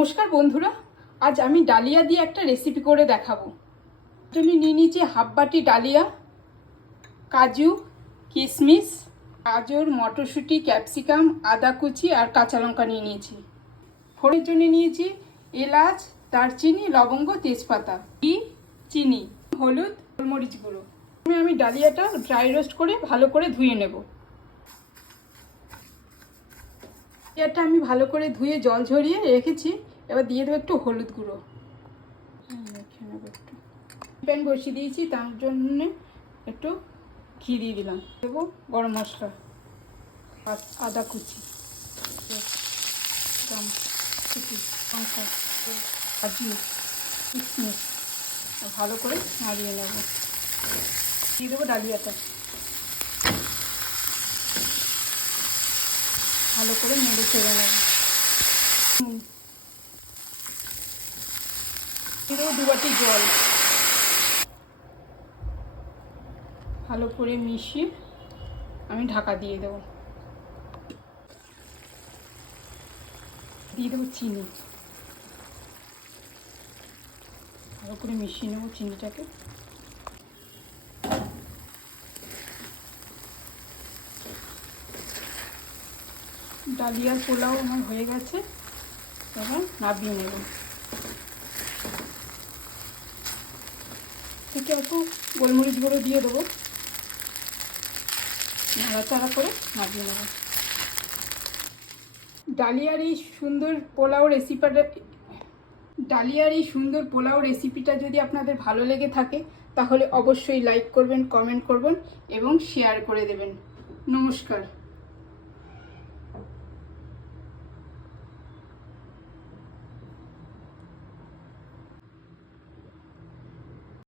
নমস্কার বন্ধুরা, আজ আমি ডালিয়া দিয়ে একটা রেসিপি করে দেখাবো। জন্য নিয়ে নিয়েছি হাফ বাটি ডালিয়া, কাজু, কিশমিশ, গাজর, মটরশুঁটি, ক্যাপসিকাম, আদা কুচি আর কাঁচা লঙ্কা নিয়ে নিয়েছি। ফোড়নের জন্য নিয়েছি এলাচ, দারচিনি, লবঙ্গ, তেজপাতা, ঘি, চিনি, হলুদ, গোলমরিচ গুঁড়ো। আমি ডালিয়াটা ড্রাই রোস্ট করে ভালো করে ধুয়ে নেব। ডালিয়াটা আমি ভালো করে ধুয়ে জল ঝরিয়ে রেখেছি। এবার দিয়ে দেবো একটু হলুদ গুঁড়ো। একটু প্যান বসিয়ে দিয়েছি, তার জন্য একটু ঘি দিয়ে দিলাম। দেবো গরম মশলা, আদা কুচি, কাজু, কিশমিশ ভালো করে নাড়িয়ে নেব। দিয়ে দেবো ডালিয়াটা, ভালো করে নেড়ে চেড়ে নেব। দিয়ে দেবো 2 বাটি জল, ভালো করে মিশিয়ে আমি ঢাকা দিয়ে দেবো। দিয়ে দেবো চিনি, ভালো করে মিশিয়ে নেবো চিনিটাকে। ডালিয়ার পোলাও আমার হয়ে গেছে, এবার নামিয়ে নেব। থেকে একটু গোলমরিচ গুঁড়ো দিয়ে দেবো, নাড়াচাড়া করে নামিয়ে নেব। ডালিয়ার এই সুন্দর পোলাও রেসিপিটা যদি আপনাদের ভালো লেগে থাকে তাহলে অবশ্যই লাইক করবেন, কমেন্ট করবেন এবং শেয়ার করে দেবেন। নমস্কার।